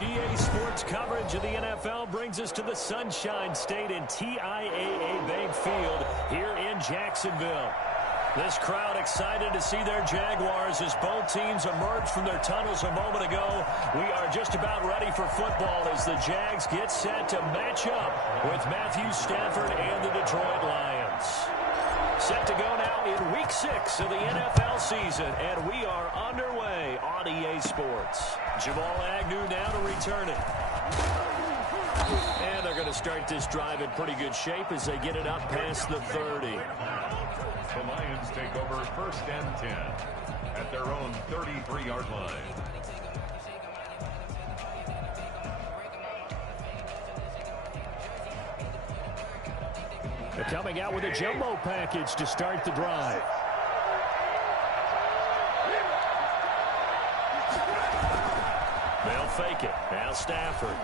EA Sports coverage of the NFL brings us to the Sunshine State and TIAA Bank Field here in Jacksonville. This crowd excited to see their Jaguars as both teams emerged from their tunnels a moment ago. We are just about ready for football as the Jags get set to match up with Matthew Stafford and the Detroit Lions. Set to go now in Week 6 of the NFL season, and we are underway on EA Sports. Jamal Agnew now to return it. And they're going to start this drive in pretty good shape as they get it up past the 30. The Lions take over 1st and 10 at their own 33-yard line. They're coming out with a jumbo package to start the drive. They'll fake it. Now Stafford.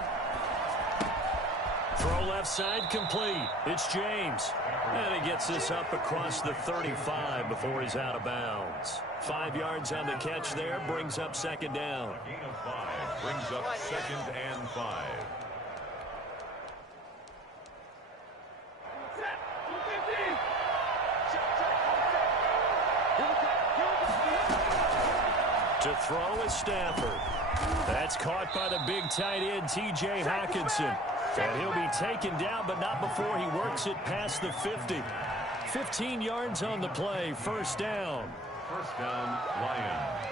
Throw left side complete. It's James. And he gets this up across the 35 before he's out of bounds. 5 yards on the catch there, brings up 2nd down. A gain of 5 brings up 2nd and 5. To throw is Stafford. That's caught by the big tight end, T.J. Hockenson. And he'll be taken down, but not before he works it past the 50. 15 yards on the play, 1st down. 1st down, Lions.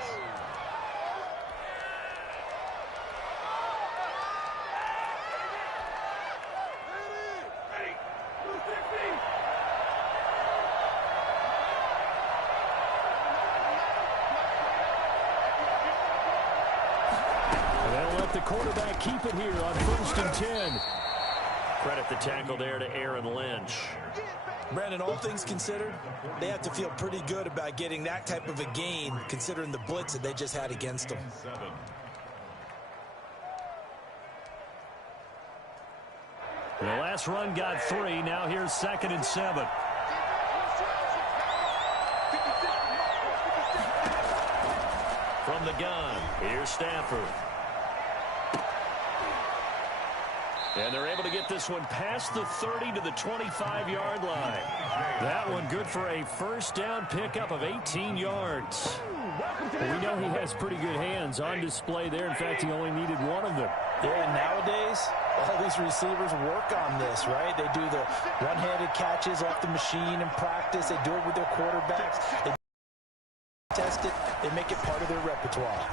The quarterback keep it here on 1st and 10. Credit the tackle there to Aaron Lynch. Brandon, all things considered, they have to feel pretty good about getting that type of a gain considering the blitz that they just had against them. The last run got 3. Now here's 2nd and 7. From the gun, here's Stafford. And they're able to get this one past the 30 to the 25-yard line. That one good for a 1st down pickup of 18 yards. Well, we know he has pretty good hands on display there. In fact, he only needed one of them. Yeah, nowadays, all these receivers work on this, right? They do the one-handed catches off the machine in practice. They do it with their quarterbacks. They test it. They make it part of their repertoire.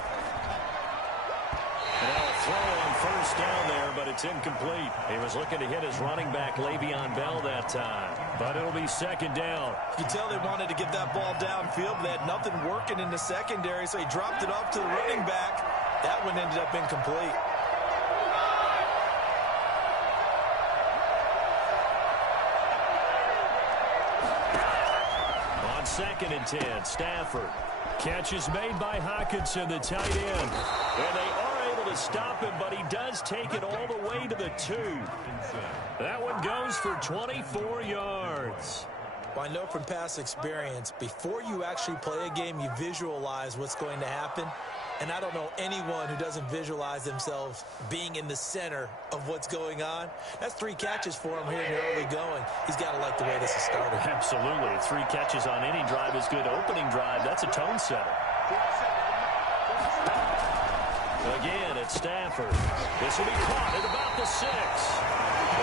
Now a throw on 1st down there, but it's incomplete. He was looking to hit his running back, Le'Veon Bell, that time. But it'll be 2nd down. You can tell they wanted to get that ball downfield, but they had nothing working in the secondary, so he dropped it off to the running back. That one ended up incomplete. On 2nd and 10, Stafford. Catch is made by Hockenson, the tight end. And they are able to stop him, but he does take it all the way to the 2. That one goes for 24 yards. Well, I know from past experience, before you actually play a game, you visualize what's going to happen. And I don't know anyone who doesn't visualize themselves being in the center of what's going on. That's 3 catches for him here in the early going. He's got to like the way this has started. Absolutely. 3 catches on any drive is good. Opening drive, that's a tone setter. Again, it's Stafford. This will be caught at about the 6.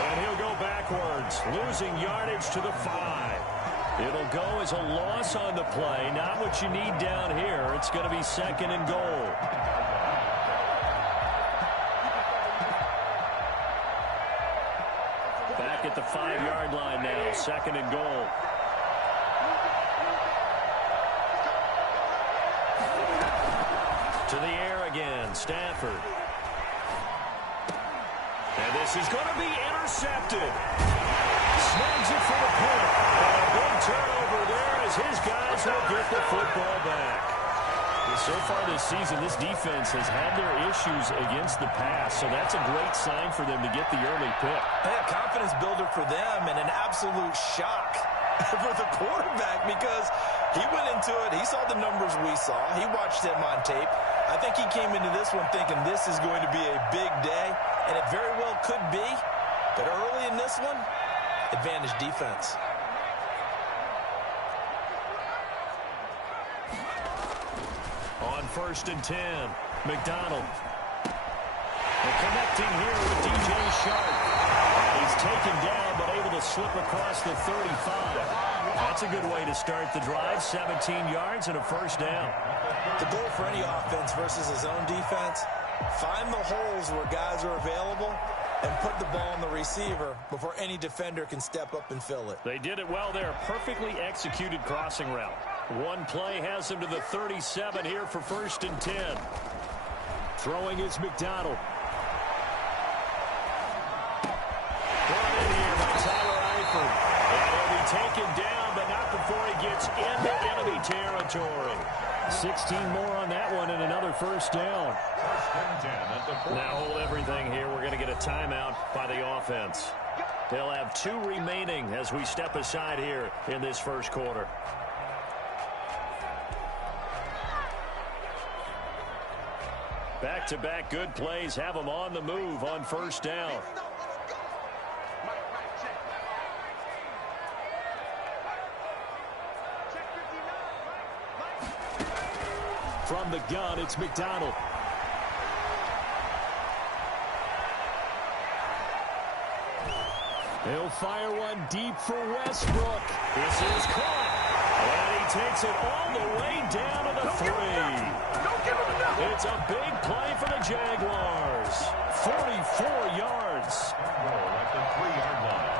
And he'll go backwards, losing yardage to the 5. It'll go as a loss on the play. Not what you need down here. It's going to be 2nd and goal. Back at the 5-yard line now. 2nd and goal. To the air again. Stafford. And this is going to be intercepted. Snags it for the point. And a big turnover there as his guys will get the football back. So far this season, this defense has had their issues against the pass, so that's a great sign for them to get the early pick. Yeah, confidence builder for them and an absolute shock for the quarterback because he went into it. He saw the numbers we saw. He watched them on tape. I think he came into this one thinking this is going to be a big day, and it very well could be. But early in this one, advantage defense. On 1st and 10, McDonald. And connecting here with DJ Sharp. He's taken down, but able to slip across the 35. That's a good way to start the drive. 17 yards and a first down. The goal for any offense versus a zone defense, find the holes where guys are available and put the ball on the receiver before any defender can step up and fill it. They did it well there. Perfectly executed crossing route. One play has them to the 37 here for 1st and 10. Throwing is McDonald. Brought in here by Tyler Eifert. And he'll be taken down, but not before he gets into enemy territory. 16 more on that one and another first down. 1st and 10 at the 40. Now hold everything here. We're going to get a timeout by the offense. They'll have 2 remaining as we step aside here in this first quarter. Back-to-back good plays have them on the move on first down. From the gun, it's McDonald. He'll fire one deep for Westbrook. This is caught. And he takes it all the way down to the 3. It's a big play for the Jaguars. 44 yards. Goal at the 3-yard line.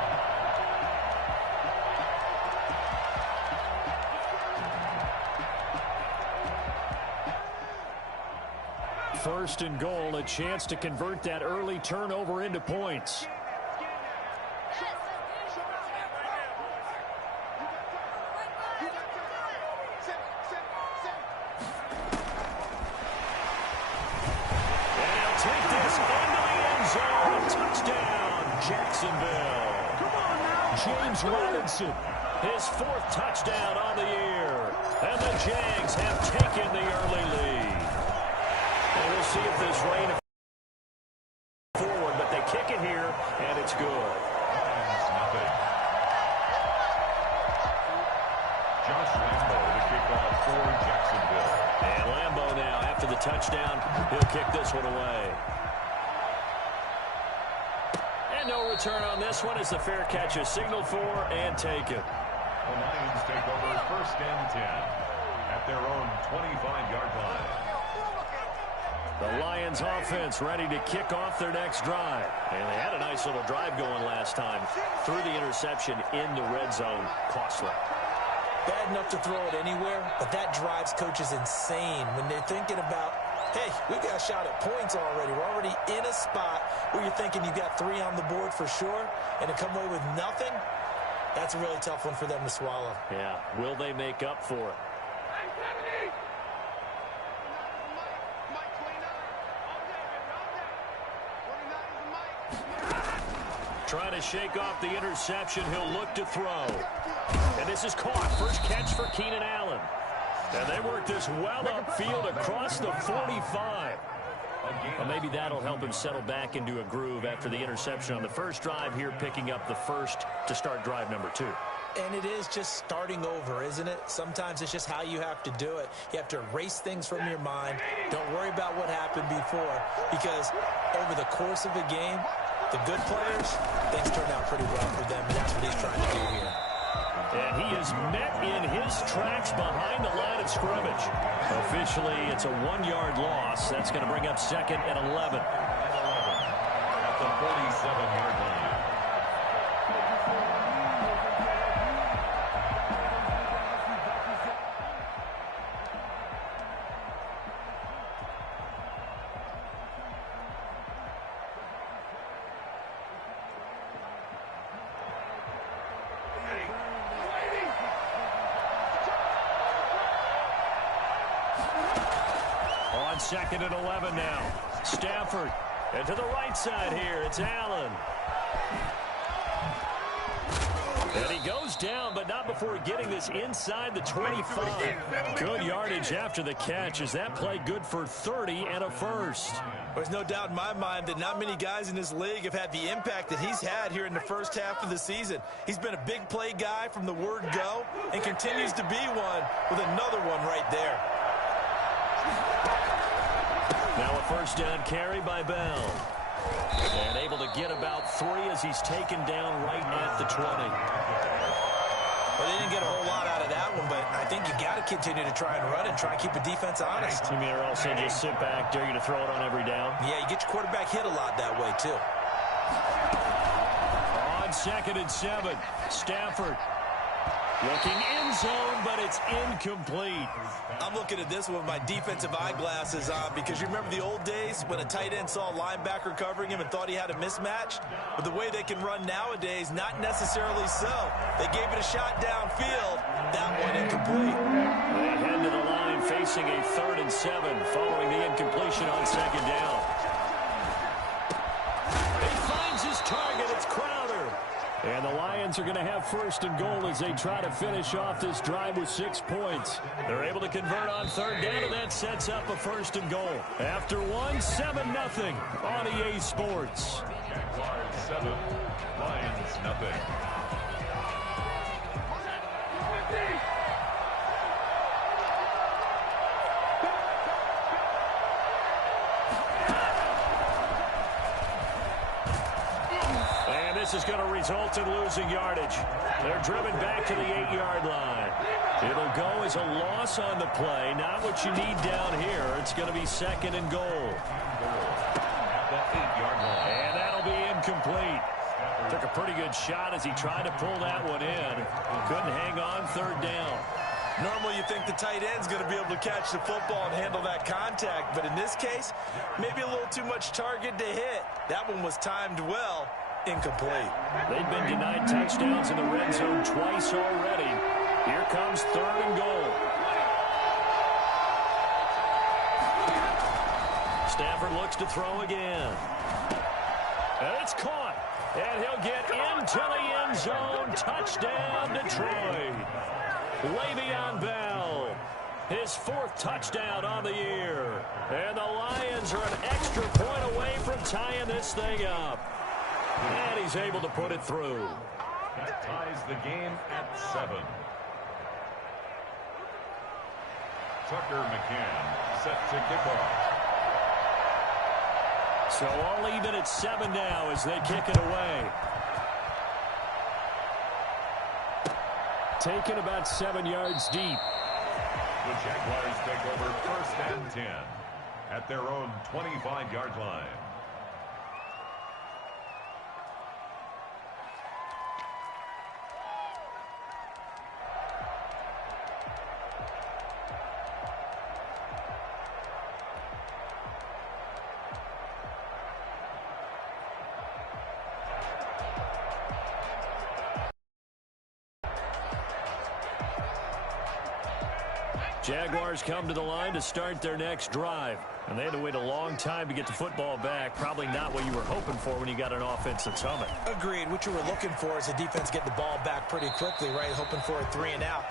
First and goal, a chance to convert that early turnover into points. Jacksonville. James Robinson, his 4th touchdown on the year. And the Jags have taken the early lead. And we'll see if this rain forward, but they kick it here, and it's good. Nothing. Josh Lambo to kick off for Jacksonville. And Lambo now, after the touchdown, he'll kick this one away. No return on this one as the fair catch is signaled for and taken. The Lions take over 1st and 10 at their own 25-yard line. The Lions offense ready to kick off their next drive. And they had a nice little drive going last time. Threw the interception in the red zone. Costly. Bad enough to throw it anywhere, but that drives coaches insane when they're thinking about, hey, we got a shot at points already. We're already in a spot where you're thinking you got 3 on the board for sure, and to come away with nothing, that's a really tough one for them to swallow. Yeah, will they make up for it? Trying to shake off the interception. He'll look to throw. And this is caught. First catch for Keenan Allen. And they work this well upfield across the 45. Well, maybe that'll help him settle back into a groove after the interception on the first drive here, picking up the first to start drive number 2. And it is just starting over, isn't it? Sometimes it's just how you have to do it. You have to erase things from your mind. Don't worry about what happened before, because over the course of a game, the good players, things turn out pretty well for them, and that's what he's trying to do here. And he is met in his tracks behind the line of scrimmage. Officially, it's a 1-yard loss. That's going to bring up 2nd and 11. At the 47-yard line. On 2nd and 11 now. Stafford. And to the right side here, it's Allen. And he goes down, but not before getting this inside the 25. Good yardage after the catch. Is that play good for 30 and a first? There's no doubt in my mind that not many guys in this league have had the impact that he's had here in the first half of the season. He's been a big play guy from the word go and continues to be one with another one right there. Now a first down carry by Bell. And able to get about 3 as he's taken down right at the 20. Well, they didn't get a whole lot out of that one, but I think you got to continue to try and run and try and keep the defense honest. You mean also just sit back, dare you to throw it on every down? Yeah, you get your quarterback hit a lot that way, too. On 2nd and 7, Stafford looking in zone, but it's incomplete. I'm looking at this with my defensive eyeglasses on because you remember the old days when a tight end saw a linebacker covering him and thought he had a mismatch? But the way they can run nowadays, not necessarily so. They gave it a shot downfield. That one incomplete. They head to the line facing a 3rd and 7 following the incompletion on 2nd down. He finds his target. It's Crowder. And the Lions are going to have 1st and goal as they try to finish off this drive with 6 points. They're able to convert on 3rd down, and that sets up a 1st and goal. After 7-0 on EA Sports. Jaguars 7, Lions nothing. This is going to result in losing yardage. They're driven back to the 8-yard line. It'll go as a loss on the play. Not what you need down here. It's going to be 2nd and goal. At the 8-yard line. And that'll be incomplete. Took a pretty good shot as he tried to pull that one in. Couldn't hang on 3rd down. Normally you think the tight end's going to be able to catch the football and handle that contact. But in this case, maybe a little too much target to hit. That one was timed well. Incomplete. They've been denied touchdowns in the red zone twice already. Here comes 3rd and goal. Stafford looks to throw again. And it's caught. And he'll get into the end zone. Touchdown, Detroit. Le'Veon Bell. His 4th touchdown on the year. And the Lions are an extra point away from tying this thing up. And he's able to put it through. That ties the game at 7. Tucker McCann set to kick off. So all even at 7 now as they kick it away. Taken about 7 yards deep. The Jaguars take over 1st and 10 at their own 25-yard line. Jaguars come to the line to start their next drive. And they had to wait a long time to get the football back. Probably not what you were hoping for when you got an offensive summit. Agreed. What you were looking for is the defense getting the ball back pretty quickly, right? Hoping for a 3 and out.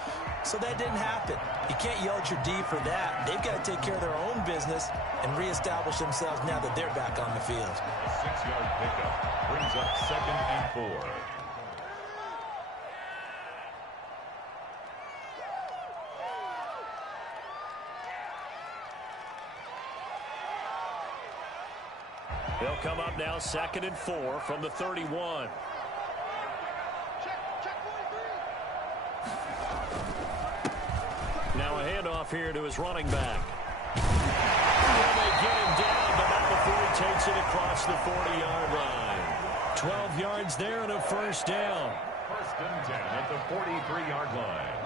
So that didn't happen. You can't yell at your D for that. They've got to take care of their own business and reestablish themselves now that they're back on the field. A 6-yard pickup brings up 2nd and 4. They'll come up now 2nd and 4 from the 31. Now a handoff here to his running back. And they get him down, but not before he takes it across the 40-yard line. 12 yards there and a 1st down. 1st and 10 at the 43-yard line.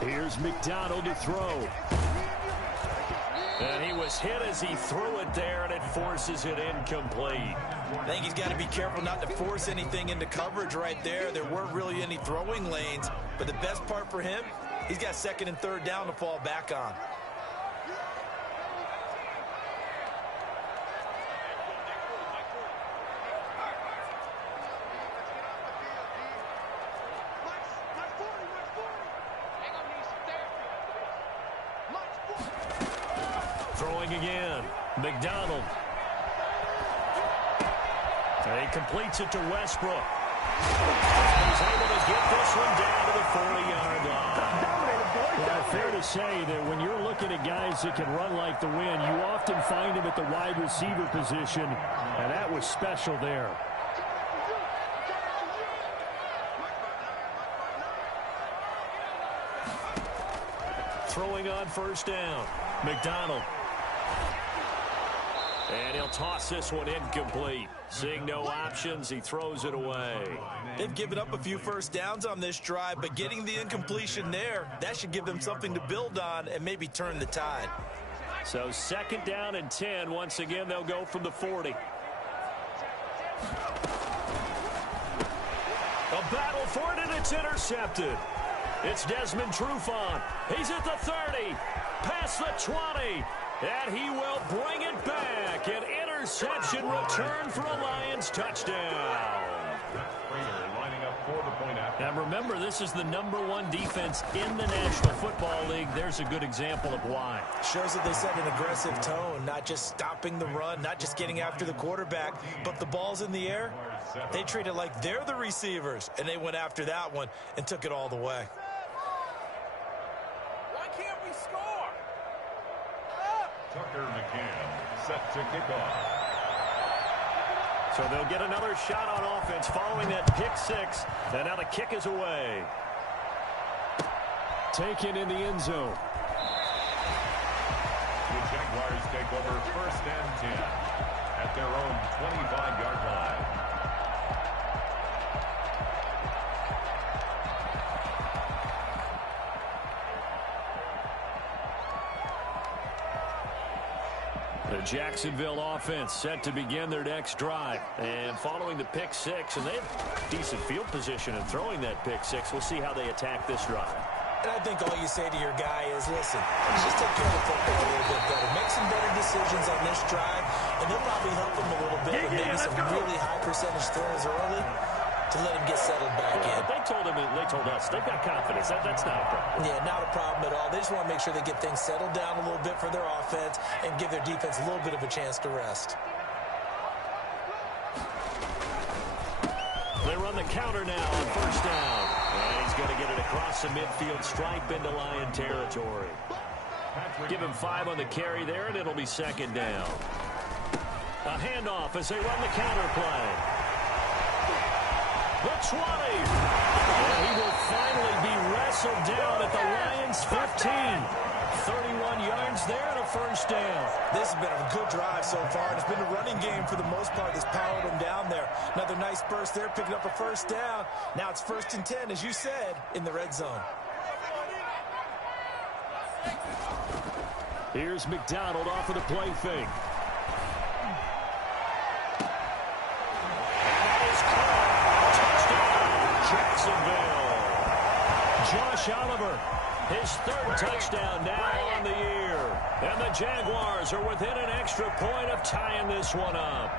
Here's McDonald to throw. And he was hit as he threw it there, and it forces it incomplete. I think he's got to be careful not to force anything into coverage right there. There weren't really any throwing lanes, but the best part for him, he's got 2nd and 3rd down to fall back on. Throwing again. McDonald. He completes it to Westbrook. He's able to get this one down to the 40-yard line. Well, fair to say that when you're looking at guys that can run like the wind, you often find them at the wide receiver position, and that was special there. Throwing on first down. McDonald. And he'll toss this one incomplete. Seeing no options, he throws it away. They've given up a few first downs on this drive, but getting the incompletion there, that should give them something to build on and maybe turn the tide. So 2nd down and 10. Once again, they'll go from the 40. A battle for it, and it's intercepted. It's Desmond Trufant. He's at the 30, past the 20, and he will bring it back. An interception return for a Lions touchdown. And remember, this is the #1 defense in the National Football League. There's a good example of why. Shows that they set an aggressive tone, not just stopping the run, not just getting after the quarterback, but the ball's in the air. They treat it like they're the receivers, and they went after that one and took it all the way. Why can't we score? Tucker McCann set to kick off. So they'll get another shot on offense following that pick six. And now the kick is away. Taken in the end zone. The Jaguars take over 1st and 10 at their own 25-yard line. The Jacksonville offense set to begin their next drive. And following the pick six, and they have decent field position in throwing that pick six. We'll see how they attack this drive. And I think all you say to your guy is, listen, just take care of the football a little bit better. Make some better decisions on this drive, and they'll probably help him a little bit with maybe some really high percentage throws early to let him get settled back in. They told us, they've got confidence. That's not a problem. Yeah, not a problem at all. They just want to make sure they get things settled down a little bit for their offense and give their defense a little bit of a chance to rest. They run the counter now on first down. And he's going to get it across the midfield stripe into Lion territory. Give him 5 on the carry there, and it'll be 2nd down. A handoff as they run the counter play. The 20. And he will finally be wrestled down at the Lions' 15. 31 yards there and a first down. This has been a good drive so far, and it's been a running game for the most part that's powered them down there. Another nice burst there, picking up a first down. Now it's 1st and 10, as you said, in the red zone. Here's McDonald off of the play fake. Jacksonville. Josh Oliver, his 3rd touchdown now on the year. And the Jaguars are within an extra point of tying this one up.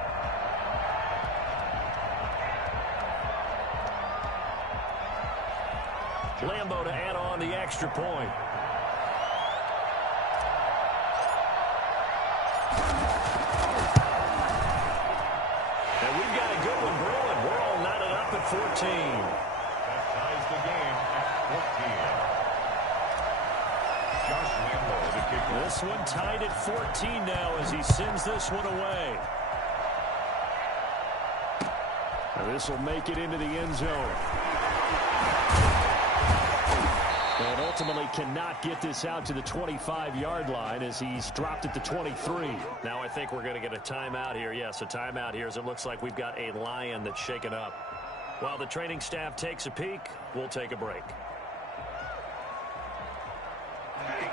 Lambo to add on the extra point. And we've got a good one brewing. We're all knotted up at 14. That ties the game at 14. Josh Lambo, the kicker. This one tied at 14 now as he sends this one away. Now this will make it into the end zone. And ultimately cannot get this out to the 25-yard line as he's dropped at the 23. Now I think we're going to get a timeout here. Yes, a timeout here as it looks like we've got a Lion that's shaken up. While the training staff takes a peek, we'll take a break.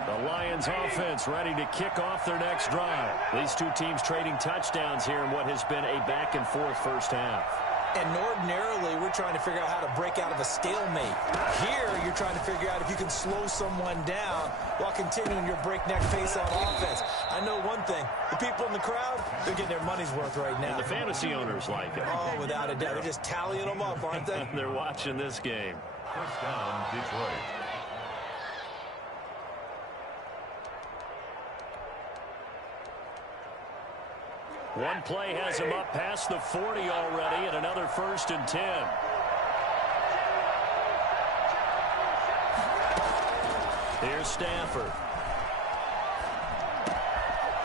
The Lions offense ready to kick off their next drive. These two teams trading touchdowns here in what has been a back-and-forth first half. And ordinarily, we're trying to figure out how to break out of a stalemate. Here, you're trying to figure out if you can slow someone down while continuing your breakneck pace on offense. I know one thing. The people in the crowd, they're getting their money's worth right now. And the fantasy owners like it. Oh, without a doubt. They're just tallying them up, aren't they? They're watching this game. First down, Detroit. One play has him up past the 40 already, and another 1st and 10. Here's Stafford.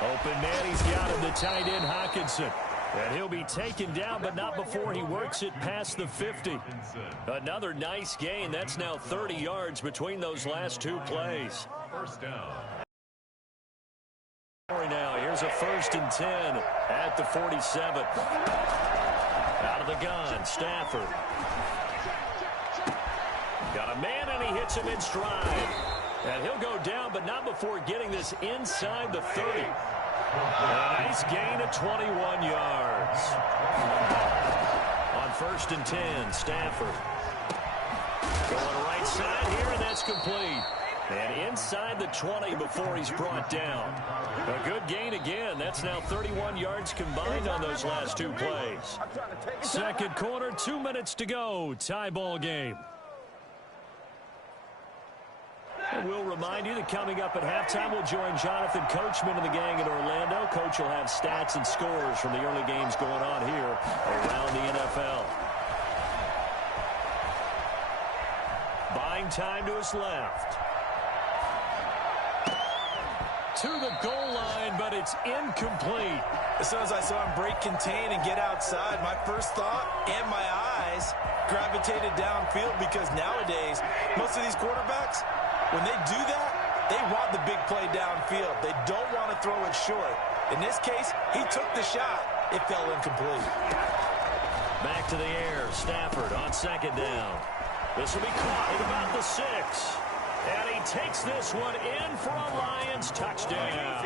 Open man, he's got him, the tight end Hockenson. And he'll be taken down, but not before he works it past the 50. Another nice gain. That's now 30 yards between those last two plays. First down. Now, here's a 1st and 10 at the 47. Out of the gun, Stafford. Got a man, and he hits him in stride. And he'll go down, but not before getting this inside the 30. A nice gain of 21 yards. On 1st and 10, Stafford. Going right side here, and that's complete. And inside the 20 before he's brought down. A good gain again. That's now 31 yards combined on those last two plays. Second quarter, 2 minutes to go. Tie ball game. And we'll remind you that coming up at halftime, we'll join Jonathan Coachman and the gang in Orlando. Coach will have stats and scores from the early games going on here around the NFL. Buying time to his left. To the goal line, but it's incomplete. As soon as I saw him break contain and get outside, my first thought and my eyes gravitated downfield, because nowadays, most of these quarterbacks, when they do that, they want the big play downfield. They don't want to throw it short. In this case, he took the shot. It fell incomplete. Back to the air. Stafford on 2nd down. This will be caught at about the 6. And he takes this one in for a Lions touchdown.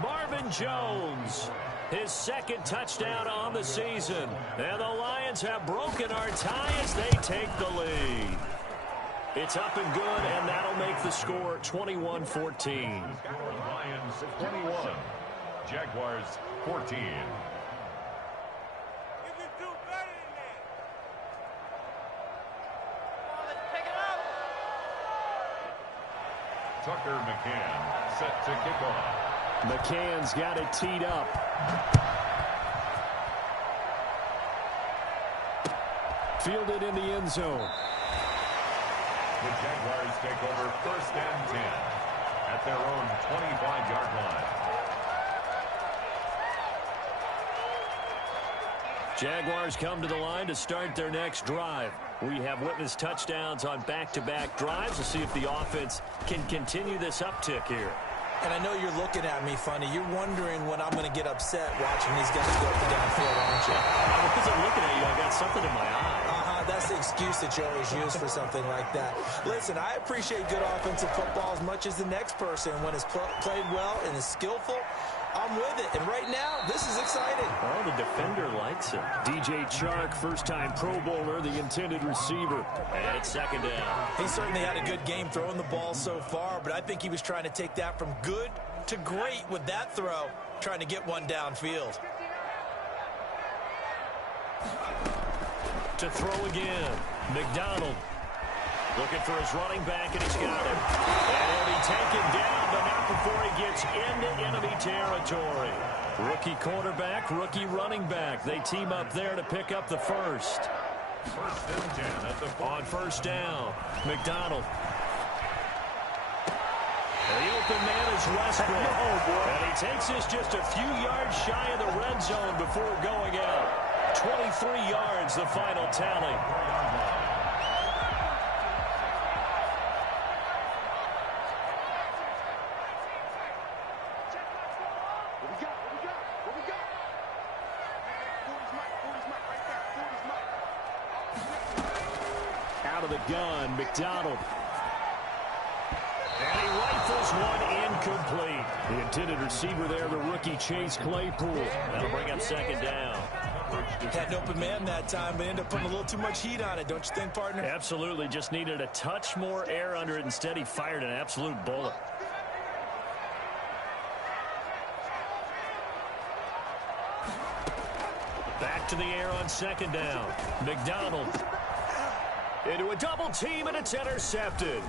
Marvin Jones, his 2nd touchdown on the season. And the Lions have broken our tie as they take the lead. It's up and good, and that'll make the score 21-14. Lions 21, Jaguars 14. Tucker McCann set to kick off. McCann's got it teed up. Fielded in the end zone. The Jaguars take over 1st and 10 at their own 25-yard line. Jaguars come to the line to start their next drive. We have witnessed touchdowns on back-to-back drives. We'll see if the offense can continue this uptick here. And I know you're looking at me funny. You're wondering when I'm going to get upset watching these guys go up and downfield, aren't you? I wasn't looking at you. I got something in my eye. That's the excuse that you always use for something like that. Listen, I appreciate good offensive football as much as the next person. When it's played well and is skillful, I'm with it. And right now, this is exciting. Oh, the defender likes it. DJ Chark, first-time Pro Bowler, the intended receiver. And it's 2nd down. He certainly had a good game throwing the ball so far, but I think he was trying to take that from good to great with that throw, trying to get one downfield. To throw again, McDonald looking for his running back, and he's got him. And he'll be taken down, but not before he gets into enemy territory. Rookie quarterback, rookie running back. They team up there to pick up the first. 1st and 10 at the on 1st down, McDonald. The open man is Westbrook. And he takes this just a few yards shy of the red zone before going out. 23 yards, the final tally. Out of the gun, McDonald. And he rifles one incomplete. The intended receiver there, the rookie Chase Claypool. That'll bring up 2nd down. Had an open man that time, but ended up putting a little too much heat on it, don't you think, partner? Absolutely. Just needed a touch more air under it. Instead, he fired an absolute bullet. Back to the air on 2nd down. McDonald into a double team, and it's intercepted.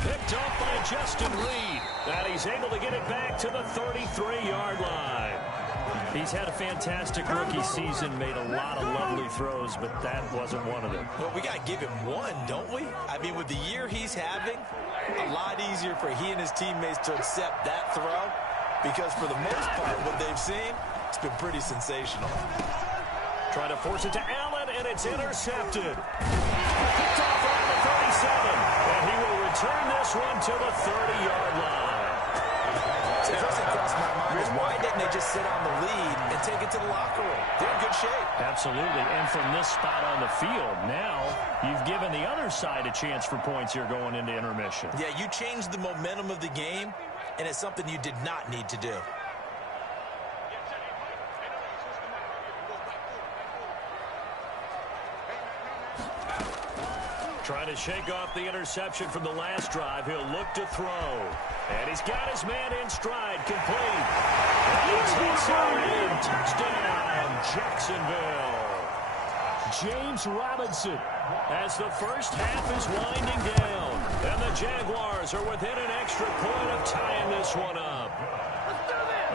Picked off by Justin Reed. And he's able to get it back to the 33-yard line. He's had a fantastic rookie season, made a lot of lovely throws, but that wasn't one of them. Well, we got to give him one, don't we? I mean, with the year he's having, a lot easier for he and his teammates to accept that throw because for the most part, what they've seen, it's been pretty sensational. Trying to force it to Allen, and it's intercepted. Picked off around the 37, and he will return this one to the 30-yard line. So the first thing crossed my mind is why didn't they just sit on the lead and take it to the locker room? They're in good shape. Absolutely, and from this spot on the field, now you've given the other side a chance for points here going into intermission. Yeah, you changed the momentum of the game, and it's something you did not need to do. Trying to shake off the interception from the last drive. He'll look to throw. And he's got his man in stride. Complete. And touchdown, Jacksonville. James Robinson as the first half is winding down. And the Jaguars are within an extra point of tying this one up.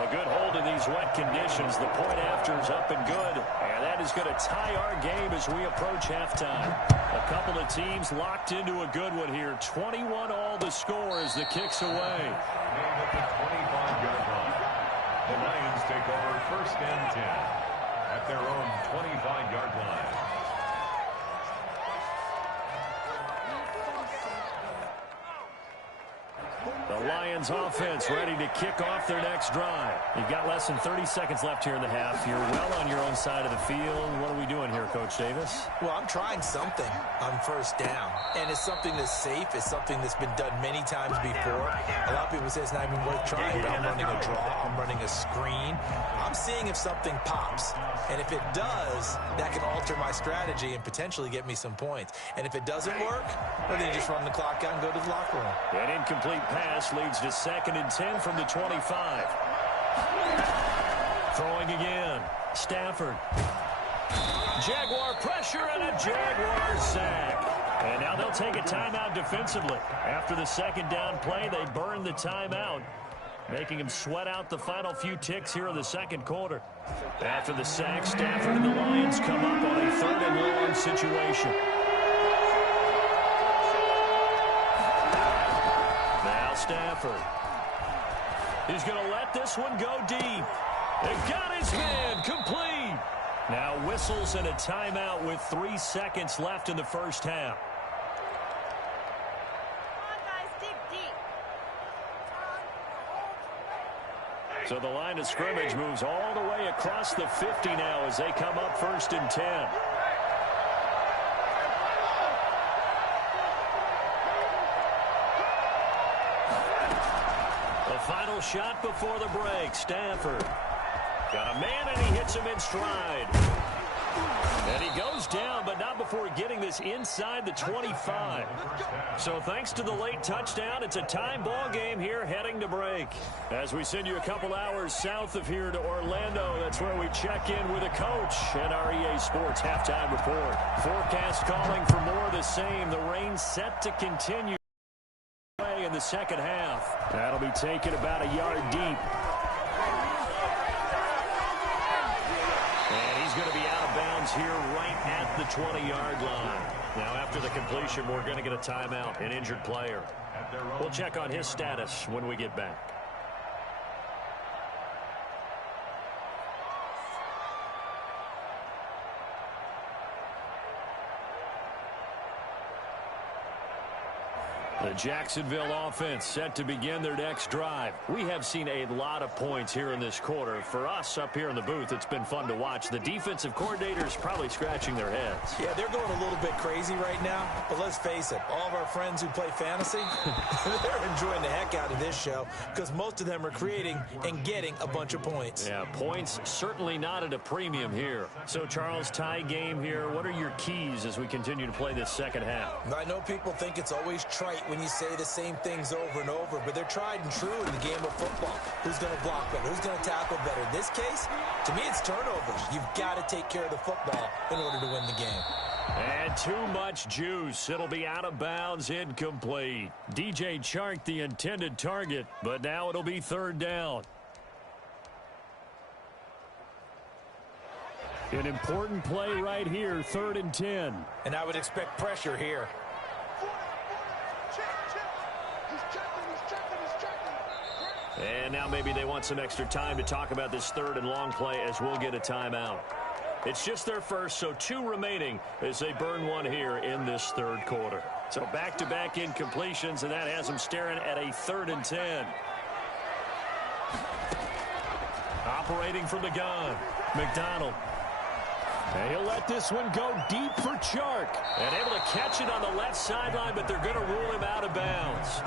A good hold in these wet conditions. The point after is up and good. And that is going to tie our game as we approach halftime. A couple of teams locked into a good one here. 21 all the score as the kick's away. At the 25-yard line. The Lions take over first and 10 at their own 25-yard line. The Lions offense ready to kick off their next drive. You've got less than 30 seconds left here in the half. You're well on your own side of the field. What are we doing here, Coach Davis? Well, I'm trying something on first down, and it's something that's safe. It's something that's been done many times before. A lot of people say it's not even worth trying, but I'm running a draw. I'm running a screen. I'm seeing if something pops, and if it does, that can alter my strategy and potentially get me some points. And if it doesn't work, well, then you just run the clock out and go to the locker room. An incomplete pass leads to 2nd and 10 from the 25. Throwing again. Stafford. Jaguar pressure and a Jaguar sack. And now they'll take a timeout defensively. After the second down play, they burn the timeout, making him sweat out the final few ticks here in the second quarter. After the sack, Stafford and the Lions come up on a 3rd and long situation. Now Stafford. He's going to let this one go deep. And got his man complete. Now whistles and a timeout with 3 seconds left in the first half. So the line of scrimmage moves all the way across the 50 now as they come up 1st and 10. The final shot before the break. Stafford got a man, and he hits him in stride. And he goes down, but not before getting this inside the 25. So thanks to the late touchdown, it's a time ball game here heading to break. As we send you a couple hours south of here to Orlando, that's where we check in with a coach at our EA Sports Halftime Report. Forecast calling for more of the same. The rain set to continue in the second half. That'll be taken about a yard deep. And he's going to be out of bounds here right at the 20-yard line. Now after the completion, we're going to get a timeout, an injured player. We'll check on his status when we get back. The Jacksonville offense set to begin their next drive. We have seen a lot of points here in this quarter. For us up here in the booth, it's been fun to watch. The defensive coordinators probably scratching their heads. Yeah, they're going a little bit crazy right now. But let's face it, all of our friends who play fantasy, they're enjoying the heck out of this show because most of them are creating and getting a bunch of points. Yeah, points certainly not at a premium here. So, Charles, tie game here. What are your keys as we continue to play this second half? I know people think it's always trite when you say the same things over and over, but they're tried and true in the game of football. Who's going to block better? Who's going to tackle better? In this case, to me, it's turnovers. You've got to take care of the football in order to win the game. And too much juice. It'll be out of bounds, incomplete. DJ Chark, the intended target, but now it'll be 3rd down. An important play right here, 3rd and 10. And I would expect pressure here. And now maybe they want some extra time to talk about this 3rd and long play as we'll get a timeout. It's just their first, so 2 remaining as they burn one here in this 3rd quarter. So back-to-back incompletions, and that has them staring at a 3rd and 10. Operating from the gun, McDonald. And he'll let this one go deep for Chark. And able to catch it on the left sideline, but they're going to rule him out of bounds.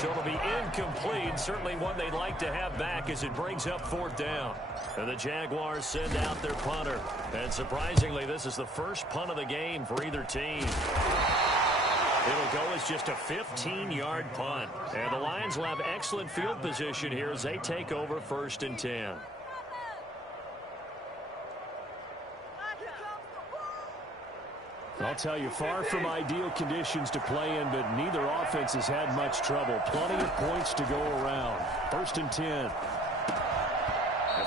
So it'll be incomplete. Certainly one they'd like to have back as it brings up 4th down. And the Jaguars send out their punter. And surprisingly, this is the first punt of the game for either team. It'll go as just a 15-yard punt. And the Lions will have excellent field position here as they take over 1st and 10. I'll tell you, far from ideal conditions to play in, but neither offense has had much trouble. Plenty of points to go around. 1st and 10.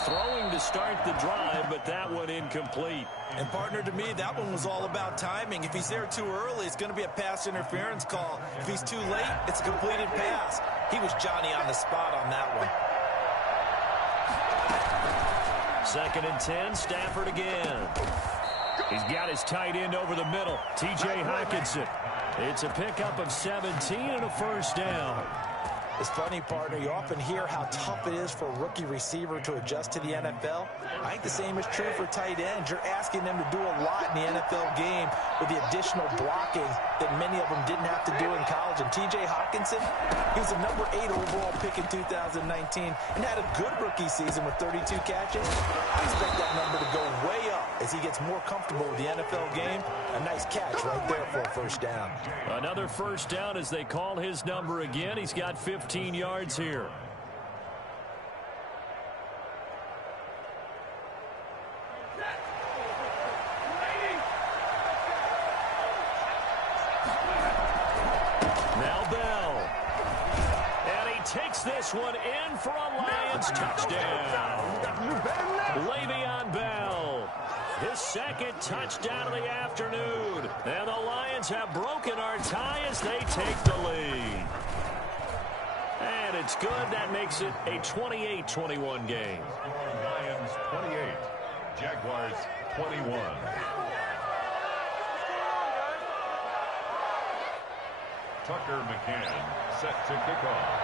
Throwing to start the drive, but that one incomplete. And partner, to me, that one was all about timing. If he's there too early, it's going to be a pass interference call. If he's too late, it's a completed pass. He was Johnny on the spot on that one. 2nd and 10, Stafford again. He's got his tight end over the middle, T.J. Hockenson. It's a pickup of 17 and a 1st down. It's funny, partner, you often hear how tough it is for a rookie receiver to adjust to the NFL. I think the same is true for tight ends. You're asking them to do a lot in the NFL game with the additional blocking that many of them didn't have to do in college. And T.J. Hockenson, he was the number 8 overall pick in 2019 and had a good rookie season with 32 catches. I expect that number to go way up as he gets more comfortable with the NFL game. A nice catch right there for a 1st down. Another 1st down as they call his number again. He's got 15 yards here. Now Bell. And he takes this one in for a Lions touchdown. Le'Veon Bell. His 2nd touchdown of the afternoon. And the Lions have broken our tie as they take the lead. And it's good. That makes it a 28-21 game. Lions 28, Jaguars 21. Tucker McCann set to kick off.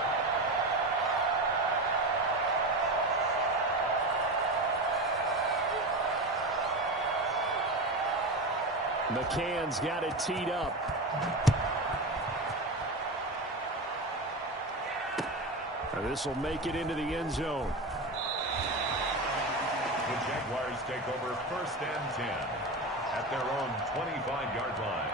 McCann's got it teed up. And this will make it into the end zone. The Jaguars take over 1st and 10 at their own 25-yard line.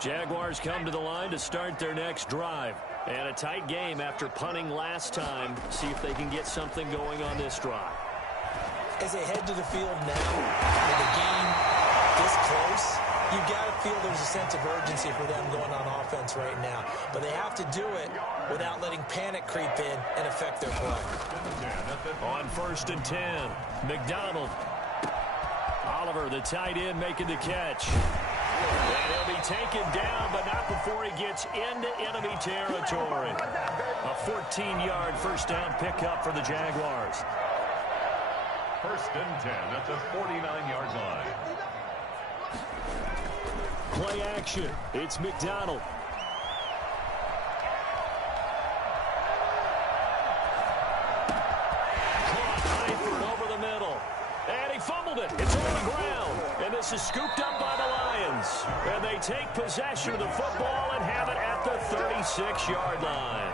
Jaguars come to the line to start their next drive. And a tight game after punting last time. See if they can get something going on this drive. As they head to the field now, with the game this close, you've got to feel there's a sense of urgency for them going on offense right now. But they have to do it without letting panic creep in and affect their play. On 1st and 10, McDonald. Oliver, the tight end, making the catch. And he'll be taken down, but not before he gets into enemy territory. A 14-yard 1st down pickup for the Jaguars. 1st and 10 at the 49-yard line. Play action. It's McDonald. Caught Eifert over the middle. And he fumbled it. It's on the ground. And this is scooped up by the Lions. And they take possession of the football and have it at the 36-yard line.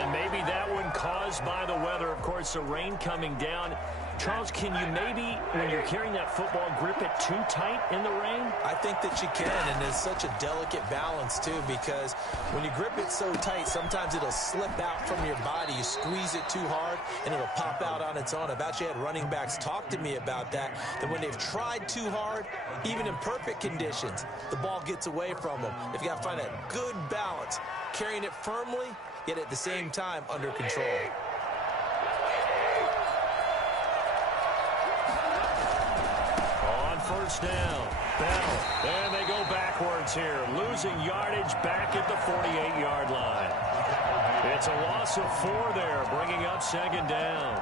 And maybe that one caused by the weather. Of course, the rain coming down. Charles, can you maybe, when you're carrying that football, grip it too tight in the rain? I think that you can, and it's such a delicate balance, too, because when you grip it so tight, sometimes it'll slip out from your body. You squeeze it too hard, and it'll pop out on its own. I've actually had running backs talk to me about that when they've tried too hard, even in perfect conditions, the ball gets away from them. They've got to find that good balance, carrying it firmly, yet at the same time under control. First down, Bell, and they go backwards here, losing yardage back at the 48-yard line. It's a loss of 4 there, bringing up second down.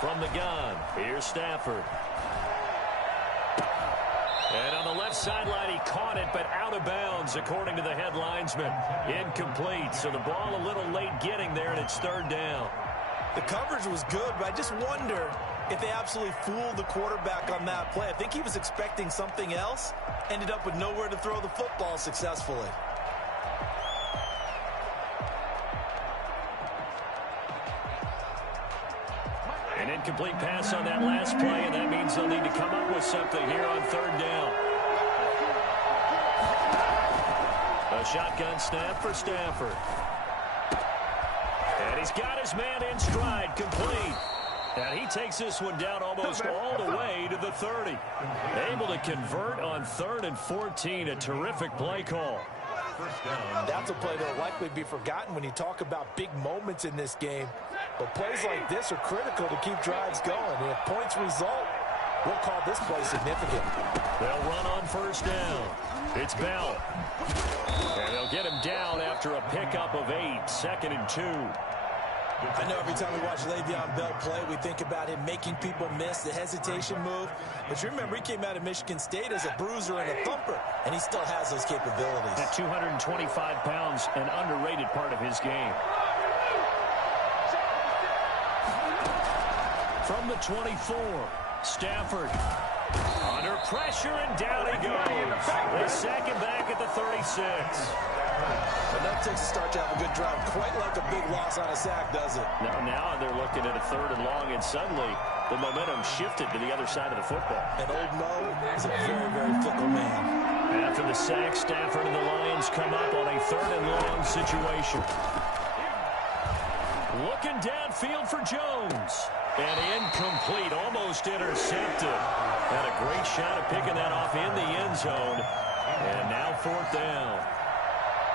From the gun, here's Stafford. And on the left sideline, he caught it, but out of bounds, according to the head linesman. Incomplete, so the ball a little late getting there, and it's third down. The coverage was good, but I just wonder if they absolutely fooled the quarterback on that play. I think he was expecting something else, ended up with nowhere to throw the football successfully. An incomplete pass on that last play, and that means they'll need to come up with something here on third down. A shotgun snap for Stafford. And he's got his man in stride, complete. And he takes this one down almost all the way to the 30. Able to convert on 3rd and 14, a terrific play call. That's a play that will likely be forgotten when you talk about big moments in this game. But plays like this are critical to keep drives going. And if points result, we'll call this play significant. They'll run on first down. It's Bell. And they'll get him down after a pickup of 8, 2nd and 2. I know every time we watch Le'Veon Bell play, we think about him making people miss the hesitation move. But you remember, he came out of Michigan State as a bruiser and a thumper, and he still has those capabilities. At 225 pounds, an underrated part of his game. From the 24, Stafford. Under pressure, and down he goes. They sack him back at the 36. But that takes a start to have a good drive. Quite like a big loss on a sack, does it? Now they're looking at a 3rd and long, and suddenly the momentum shifted to the other side of the football. And old Mo is a very, very fickle man. After the sack, Stafford and the Lions come up on a 3rd and long situation. Looking downfield for Jones. And incomplete, almost intercepted. Had a great shot at picking that off in the end zone. And now 4th down.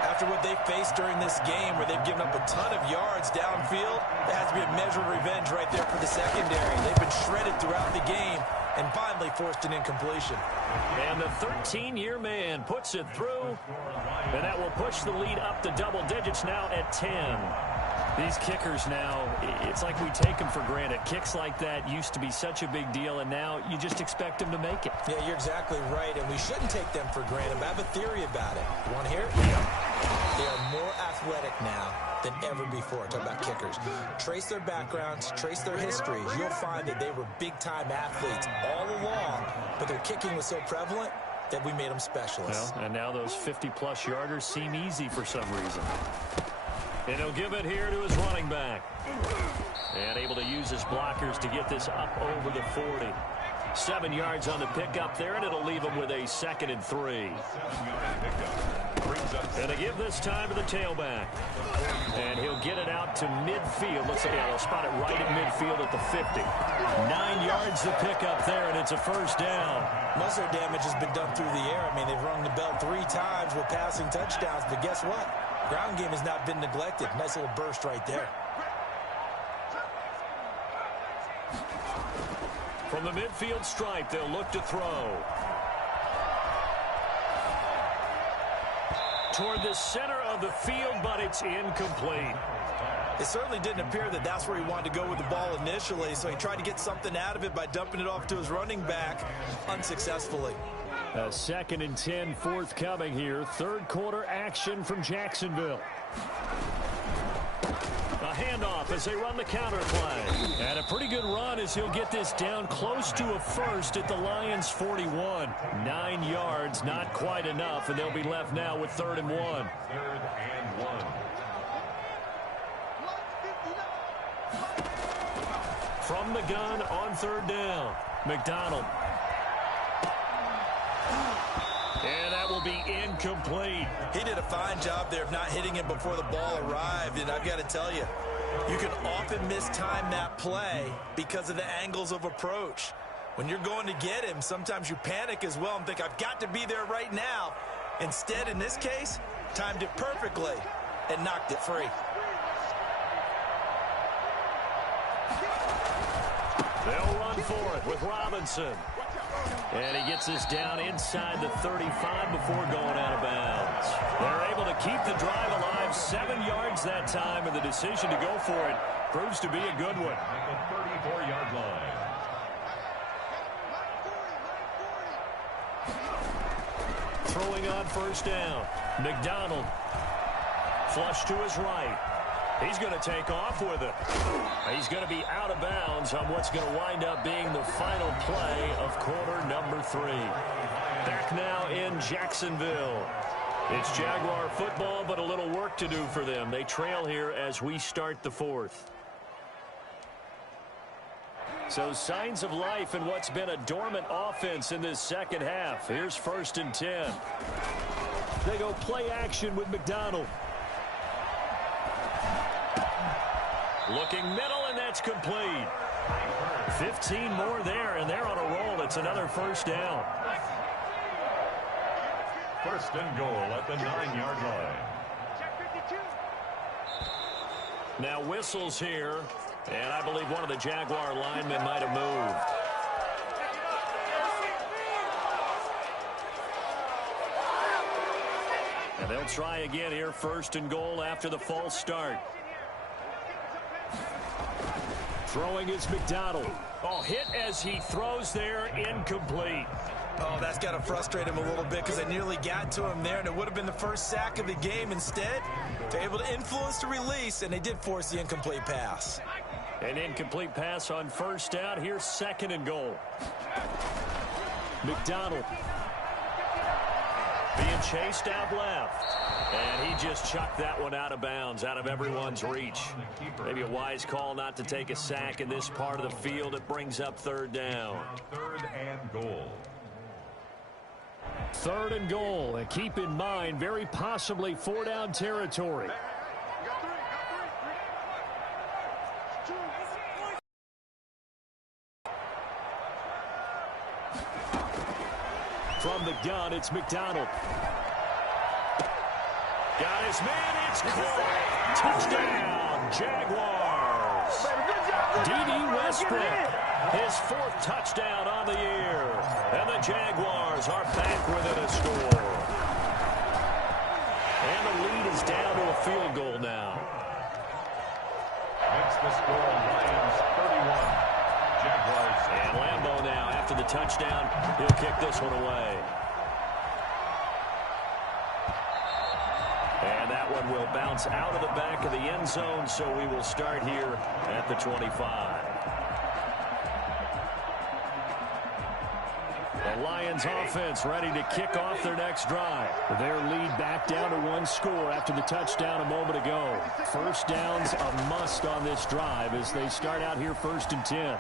After what they faced during this game, where they've given up a ton of yards downfield, there has to be a measure of revenge right there for the secondary. They've been shredded throughout the game and finally forced an incompletion. And the 13-year man puts it through, and that will push the lead up to double digits now at 10. These kickers now, it's like we take them for granted. Kicks like that used to be such a big deal, and now you just expect them to make it. Yeah, you're exactly right, and we shouldn't take them for granted. But I have a theory about it. You want to hear it? They are more athletic now than ever before. Talk about kickers. Trace their backgrounds, trace their histories. You'll find that they were big-time athletes all along, but their kicking was so prevalent that we made them specialists. Well, and now those 50-plus yarders seem easy for some reason. And he'll give it here to his running back. And able to use his blockers to get this up over the 40. 7 yards on the pickup there, and it'll leave him with a 2nd and 3. And they give this time to the tailback. And he'll get it out to midfield. Looks like they'll spot it right at midfield at the 50. 9 yards the pickup there, and it's a 1st down. Most of their damage has been done through the air. I mean, they've rung the bell 3 times with passing touchdowns, but guess what? Ground game has not been neglected. Nice little burst right there. From the midfield stripe, they'll look to throw. Toward the center of the field, but it's incomplete. It certainly didn't appear that that's where he wanted to go with the ball initially, so he tried to get something out of it by dumping it off to his running back unsuccessfully. A 2nd and 10 forthcoming here. 3rd quarter action from Jacksonville. A handoff as they run the counter play. And a pretty good run as he'll get this down close to a first at the Lions' 41. 9 yards, not quite enough, and they'll be left now with 3rd and 1. 3rd and 1. From the gun on 3rd down, McDonald. And that will be incomplete. He did a fine job there of not hitting him before the ball arrived. And I've got to tell you, you can often mistime that play because of the angles of approach. When you're going to get him, sometimes you panic as well and think, I've got to be there right now. Instead, in this case, timed it perfectly and knocked it free. They'll run for it with Robinson. And he gets this down inside the 35 before going out of bounds. They're able to keep the drive alive, 7 yards that time, and the decision to go for it proves to be a good one. At the 34-yard line. Throwing on 1st down. McDonald. Flush to his right. He's going to take off with it. He's going to be out of bounds on what's going to wind up being the final play of quarter number 3. Back now in Jacksonville. It's Jaguar football, but a little work to do for them. They trail here as we start the 4th. So signs of life in what's been a dormant offense in this second half. Here's 1st and 10. They go play action with McDonald. Looking middle, and that's complete. 15 more there, and they're on a roll. It's another 1st down. 1st and goal at the 9-yard line. Now whistles here, and I believe one of the Jaguar linemen might have moved. And they'll try again here, 1st and goal after the false start. Throwing is McDonald. Oh, hit as he throws there, incomplete. Oh, that's got to frustrate him a little bit because they nearly got to him there, and it would have been the first sack of the game. Instead, they're able to influence the release, and they did force the incomplete pass. An incomplete pass on 1st down. Here's 2nd and goal. McDonald being chased out left. And he just chucked that one out of bounds, out of everyone's reach. Maybe a wise call not to take a sack in this part of the field. It brings up 3rd down. 3rd and goal. 3rd and goal. And keep in mind, very possibly 4-down territory. From the gun, it's McDonald. Got his man, it's caught. Touchdown, Jaguars. D.D. Westbrook, his 4th touchdown on the year. And the Jaguars are back within a score. And the lead is down to a field goal now. Makes the score Lions 31. Jaguars. And Lambeau now, after the touchdown, he'll kick this one away. And that one will bounce out of the back of the end zone, so we will start here at the 25. The Lions offense ready to kick off their next drive. Their lead back down to 1 score after the touchdown a moment ago. 1st down's a must on this drive as they start out here 1st and 10.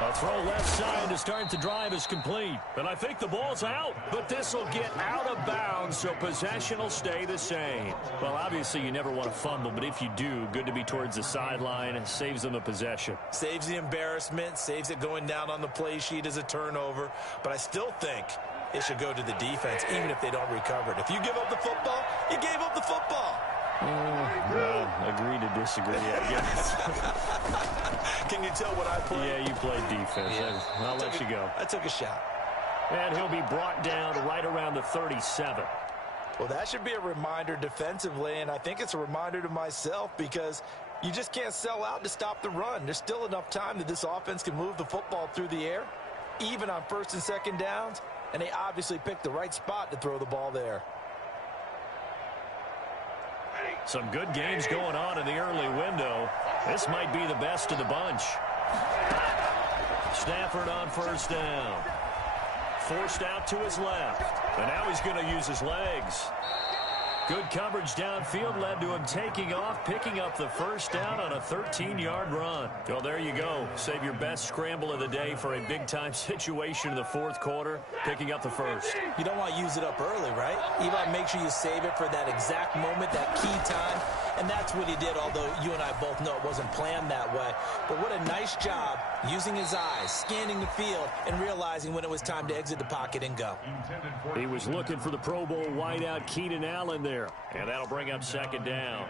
A throw left side to start the drive is complete. And I think the ball's out, but this will get out of bounds, so possession will stay the same. Well, obviously you never want to fumble, but if you do, good to be towards the sideline. It saves them the possession. Saves the embarrassment, saves it going down on the play sheet as a turnover. But I still think it should go to the defense, even if they don't recover it. If you give up the football, you gave up the football. Well, agree to disagree, I guess. Can you tell what I played? Yeah, you played defense. Yeah. I'll let you go. I took a shot. And he'll be brought down right around the 37. Well, that should be a reminder defensively, and I think it's a reminder to myself because you just can't sell out to stop the run. There's still enough time that this offense can move the football through the air, even on 1st and 2nd downs, and they obviously picked the right spot to throw the ball there. Ready. Some good games going on in the early window. This might be the best of the bunch. Stafford on first down. Forced out to his left. And now he's going to use his legs. Good coverage downfield led to him taking off, picking up the first down on a 13-yard run. Well, there you go. Save your best scramble of the day for a big-time situation in the fourth quarter, picking up the first. You don't want to use it up early, right? You want to make sure you save it for that exact moment, that key time. And that's what he did, although you and I both know it wasn't planned that way. But what a nice job using his eyes, scanning the field, and realizing when it was time to exit the pocket and go. He was looking for the Pro Bowl wideout Keenan Allen there. And that'll bring up second down.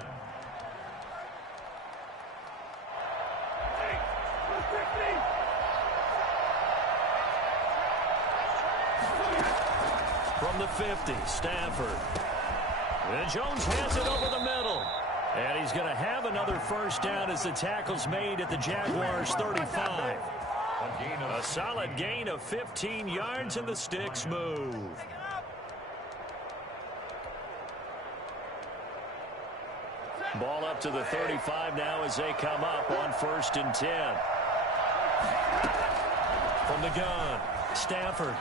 From the 50, Stafford. And Jones hands it over the middle. And he's going to have another first down as the tackle's made at the Jaguars' 35. A solid gain of 15 yards, and the sticks move. Ball up to the 35 now as they come up on 1st and 10. From the gun, Stafford.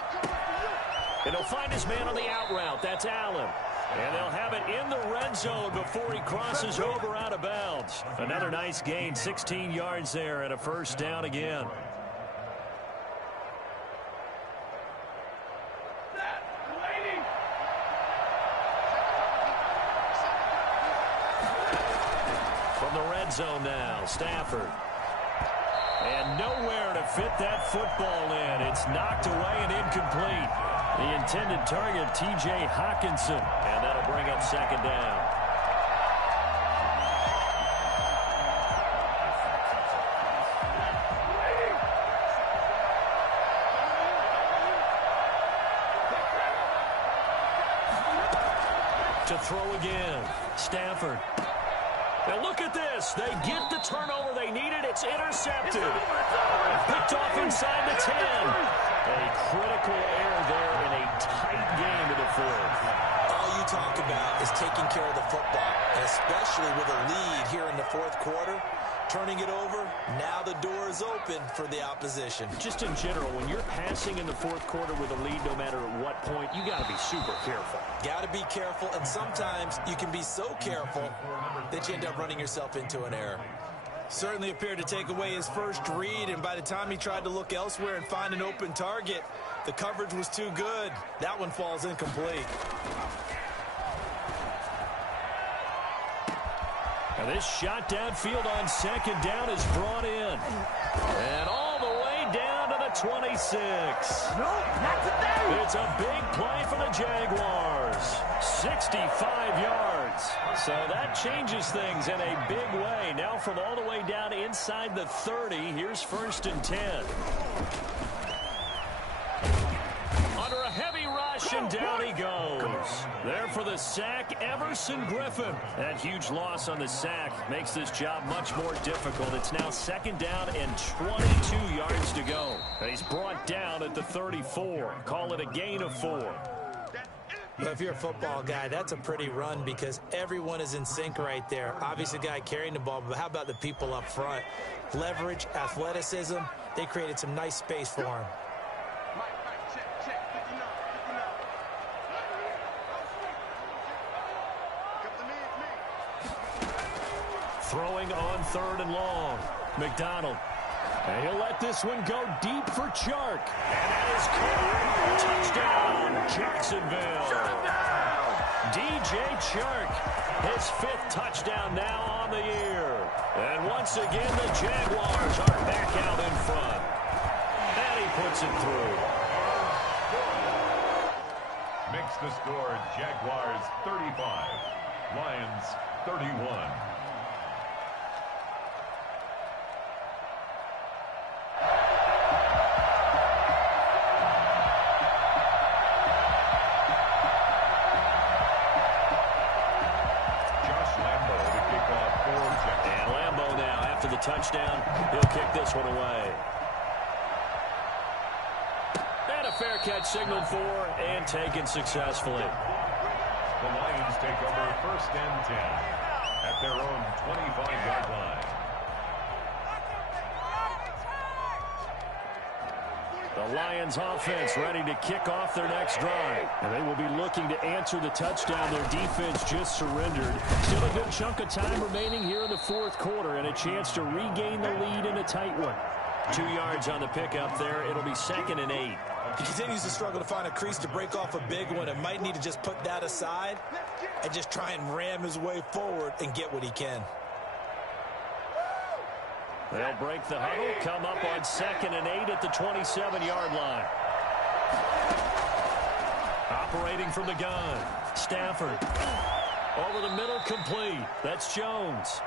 And he'll find his man on the out route. That's Allen. And they'll have it in the red zone before he crosses over out of bounds. Another nice gain, 16 yards there, and a first down again. From the red zone now, Stafford. And nowhere to fit that football in. It's knocked away and incomplete. The intended target, T.J. Hockenson. And that'll bring up second down. To throw again, Stafford. Now look at this. They get the turnover they needed. It's intercepted. Picked off inside the 10. A critical error there in a tight game in the fourth. All you talk about is taking care of the football, especially with a lead here in the fourth quarter. Turning it over, now the door is open for the opposition. Just in general, when you're passing in the fourth quarter with a lead, no matter at what point, you got to be super careful. Got to be careful, and sometimes you can be so careful that you end up running yourself into an error. Certainly appeared to take away his first read, and by the time he tried to look elsewhere and find an open target, the coverage was too good. That one falls incomplete. And this shot downfield on second down is brought in. And all the way down to the 26. No, not today. It's a big play for the Jaguars. 65 yards. So that changes things in a big way. Now from all the way down inside the 30, here's 1st and 10. Under a heavy rush, and down he goes. There for the sack, Everson Griffin. That huge loss on the sack makes this job much more difficult. It's now second down and 22 yards to go. And he's brought down at the 34. Call it a gain of 4. Well, if you're a football guy, that's a pretty run because everyone is in sync right there. Obviously, the guy carrying the ball, but how about the people up front? Leverage, athleticism, they created some nice space for him. Throwing on 3rd and long. McDonald. And he'll let this one go deep for Chark. And that is caught. Touchdown, Jacksonville. DJ Chark, his 5th touchdown now on the year. And once again, the Jaguars are back out in front. And he puts it through. Makes the score Jaguars 35, Lions 31. Touchdown. He'll kick this one away. And a fair catch signaled for and taken successfully. The Lions take over 1st and 10. at their own 25-yard line. The Lions offense ready to kick off their next drive. And they will be looking to answer the touchdown their defense just surrendered. Still a good chunk of time remaining here in the fourth quarter and a chance to regain the lead in a tight one. 2 yards on the pickup there. It'll be 2nd and 8. He continues to struggle to find a crease to break off a big one and might need to just put that aside and just try and ram his way forward and get what he can. They'll break the huddle, come up on 2nd and 8 at the 27-yard line. Operating from the gun, Stafford. Over the middle, complete. That's Jones.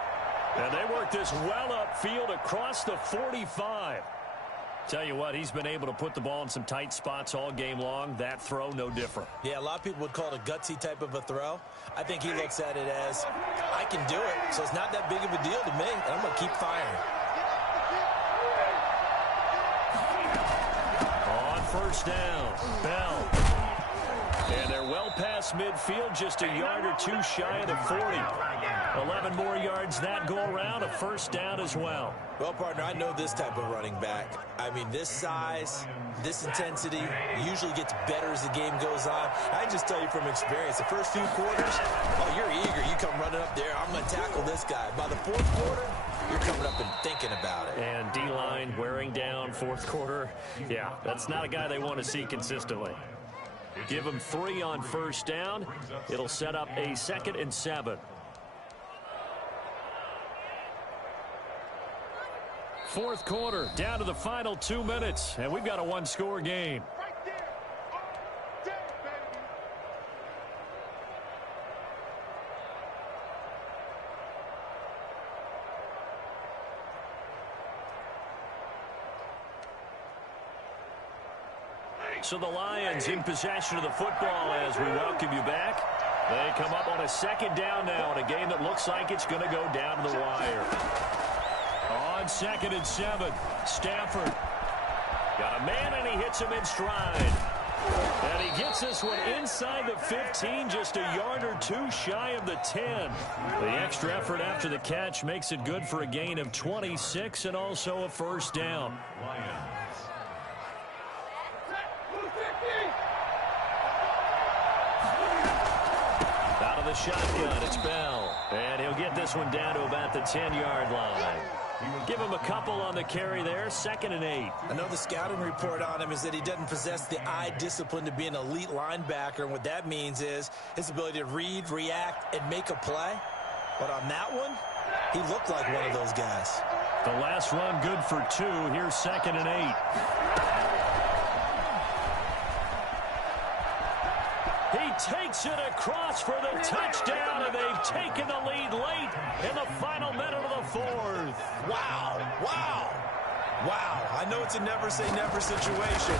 And they work this well upfield across the 45. Tell you what, he's been able to put the ball in some tight spots all game long. That throw, no different. Yeah, a lot of people would call it a gutsy type of a throw. I think he looks at it as, I can do it, so it's not that big of a deal to me, and I'm going to keep firing. On first down, Bell. And they're well past midfield, just a yard or two shy of the 40. 11 more yards that go around, a first down as well. Well, partner, I know this type of running back. I mean, this size, this intensity usually gets better as the game goes on. I just tell you from experience, the first few quarters, oh, you're eager. You come running up there, I'm going to tackle this guy. By the fourth quarter, you're coming up and thinking about it. And D-line wearing down fourth quarter. Yeah, that's not a guy they want to see consistently. Give him 3 on first down. It'll set up a 2nd and 7. Fourth quarter, down to the final 2 minutes, and we've got a one-score game. So the Lions in possession of the football as we welcome you back. They come up on a 2nd down now in a game that looks like it's going to go down to the wire. On 2nd and 7, Stafford. Got a man, and he hits him in stride. And he gets this one inside the 15, just a yard or two shy of the 10. The extra effort after the catch makes it good for a gain of 26 and also a first down. Out of the shotgun, it's Bell. And he'll get this one down to about the 10-yard line. Give him a couple on the carry there, 2nd and 8. I know the scouting report on him is that he doesn't possess the eye discipline to be an elite linebacker, and what that means is his ability to read, react, and make a play. But on that one, he looked like one of those guys. The last run good for 2. Here's 2nd and 8. He takes it across for the touchdown, and they've taken the lead late in the final minute of the 4th. Wow, wow, wow. I know it's a never-say-never situation,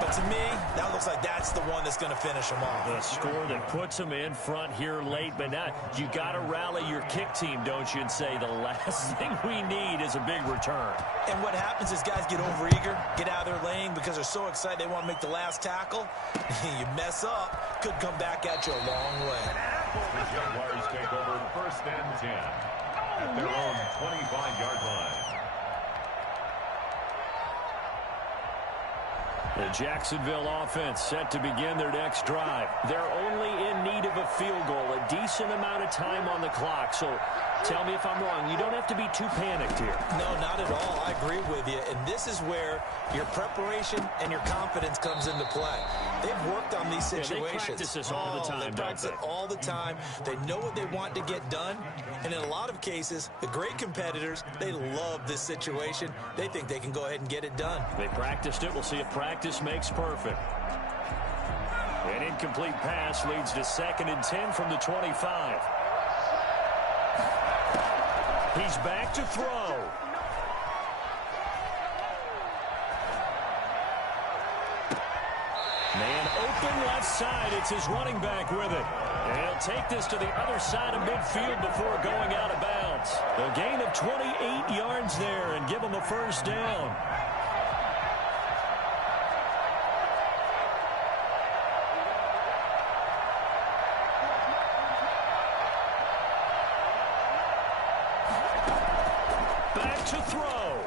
but to me, that looks like that's the one that's going to finish them off. The score that puts them in front here late, but now you got to rally your kick team, don't you, and say the last thing we need is a big return. And what happens is guys get overeager, get out of their lane because they're so excited they want to make the last tackle. You mess up, could come back at you a long way. The Jaguars take over 1st and 10 at their own 25-yard line. The Jacksonville offense set to begin their next drive. They're only in need of a field goal, a decent amount of time on the clock. So tell me if I'm wrong. You don't have to be too panicked here. No, not at all. I agree with you. And this is where your preparation and your confidence comes into play. They've worked on these situations. They practice this all the time, They practice it all the time. They know what they want to get done. And in a lot of cases, the great competitors, they love this situation. They think they can go ahead and get it done. They practiced it. We'll see if practice makes perfect. An incomplete pass leads to 2nd and 10 from the 25. He's back to throw. Man open left side. It's his running back with it. And he'll take this to the other side of midfield before going out of bounds. A gain of 28 yards there and give him a first down. Back to throw.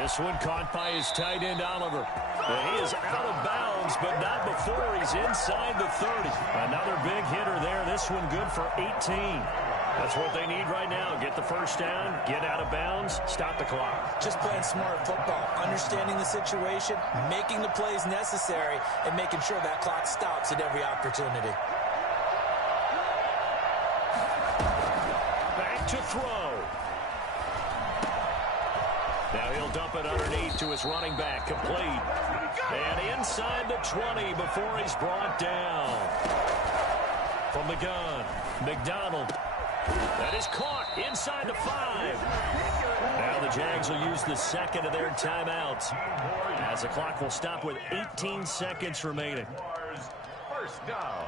This one caught by his tight end, Oliver. He is out of bounds, but not before he's inside the 30. Another big hitter there. This one good for 18. That's what they need right now. Get the first down, get out of bounds, stop the clock. Just playing smart football, understanding the situation, making the plays necessary, and making sure that clock stops at every opportunity. Back to throw. Now he'll dump it underneath to his running back, complete. And inside the 20 before he's brought down. From the gun, McDonald. That is caught inside the 5. Now the Jags will use the second of their timeouts, as the clock will stop with 18 seconds remaining. First down.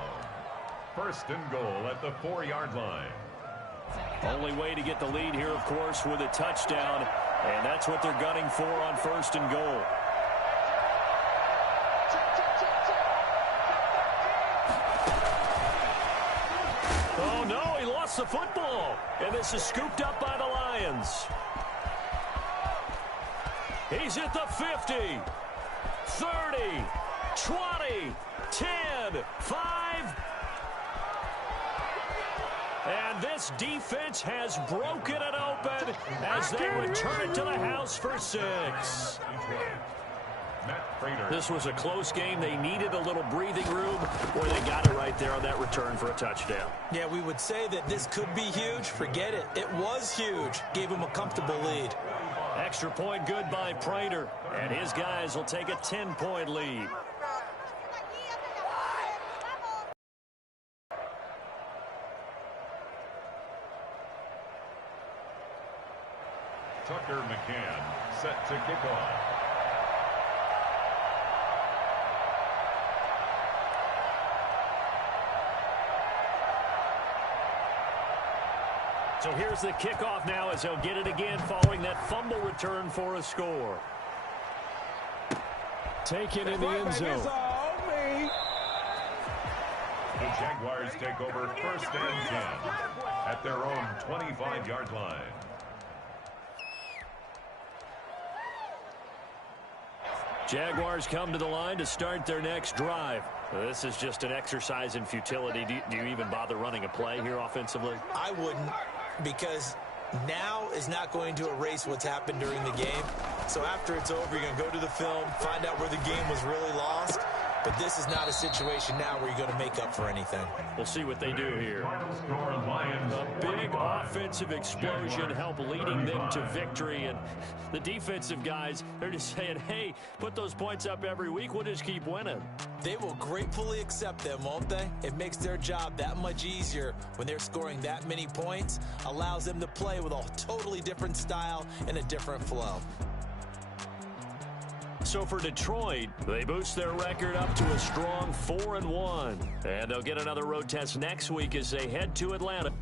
First and goal at the 4-yard line. Only way to get the lead here, of course, with a touchdown. And that's what they're gunning for on first and goal. Oh, no, he lost the football. And this is scooped up by the Lions. He's at the 50, 30, 20, 10, 5. And this defense has broken it open as they return it to the house for 6. This was a close game. They needed a little breathing room, where they got it right there on that return for a touchdown. Yeah, we would say that this could be huge. Forget it. It was huge. Gave him a comfortable lead. Extra point good by Prater, and his guys will take a 10-point lead. Tucker McCann set to kick off. So here's the kickoff now, as they'll get it again following that fumble return for a score. Taken in the end zone. The Jaguars take over first and 10 at their own 25-yard line. Jaguars come to the line to start their next drive. This is just an exercise in futility. Do you even bother running a play here offensively? I wouldn't, because now is not going to erase what's happened during the game. So after it's over, you're going to go to the film, find out where the game was really lost. But this is not a situation now where you're going to make up for anything. We'll see what they do here. A big offensive explosion help leading them to victory. And the defensive guys, they're just saying, hey, put those points up every week. We'll just keep winning. They will gratefully accept them, won't they? It makes their job that much easier when they're scoring that many points. Allows them to play with a totally different style and a different flow. So for Detroit, they boost their record up to a strong 4-1. And they'll get another road test next week as they head to Atlanta.